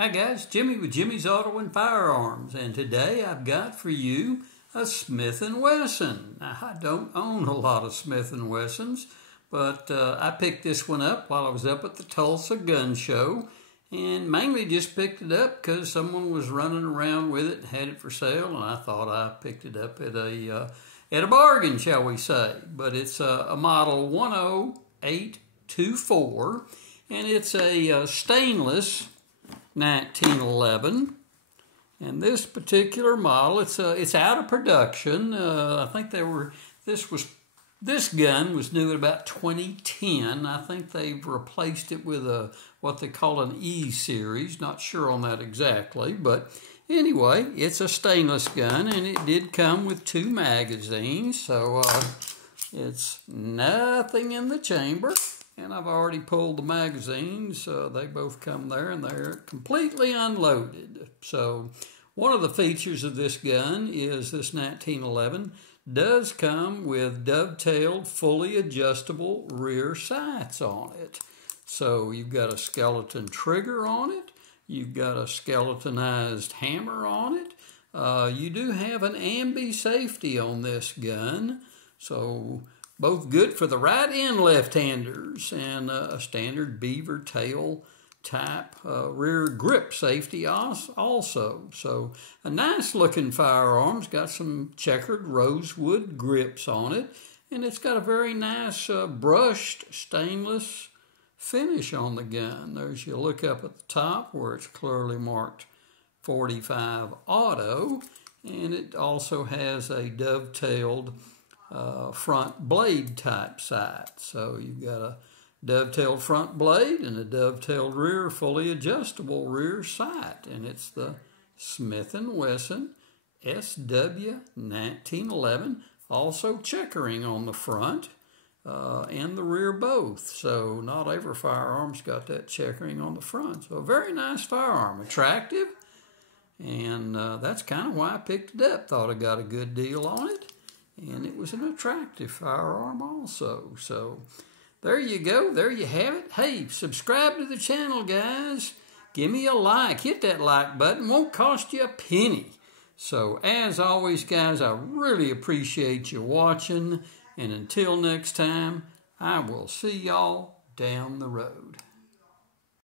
Hi guys, Jimmy with Jimmy's Auto and Firearms, and today I've got for you a Smith & Wesson. Now, I don't own a lot of Smith & Wessons, but I picked this one up while I was up at the Tulsa Gun Show, and mainly just picked it up because someone was running around with it and had it for sale, and I thought I picked it up at a bargain, shall we say. But it's a model 10824, and it's a stainless 1911, and this particular model, it's out of production. I think this gun was new at about 2010. I think they've replaced it with what they call an E series. Not sure on that exactly, but anyway, it's a stainless gun, and it did come with 2 magazines, so it's nothing in the chamber. And I've already pulled the magazines. They both come there, and they're completely unloaded. So one of the features of this gun is this 1911 does come with dovetailed, fully adjustable rear sights on it. So you've got a skeleton trigger on it. You've got a skeletonized hammer on it. You do have an ambi safety on this gun. So both good for the right and left-handers, and a standard beaver tail type rear grip safety also. So a nice looking firearm. It's got some checkered rosewood grips on it, and it's got a very nice brushed stainless finish on the gun. There's, you look up at the top where it's clearly marked 45 auto, and it also has a dovetailed front blade type sight. So you've got a dovetailed front blade and a dovetailed rear, fully adjustable rear sight, and it's the Smith & Wesson SW1911, also checkering on the front and the rear both. So not every firearm's got that checkering on the front. So a very nice firearm, attractive, and that's kind of why I picked it up. Thought I got a good deal on it. And it was an attractive firearm also. So there you go. There you have it. Hey, subscribe to the channel, guys. Give me a like. Hit that like button. Won't cost you a penny. So as always, guys, I really appreciate you watching. And until next time, I will see y'all down the road.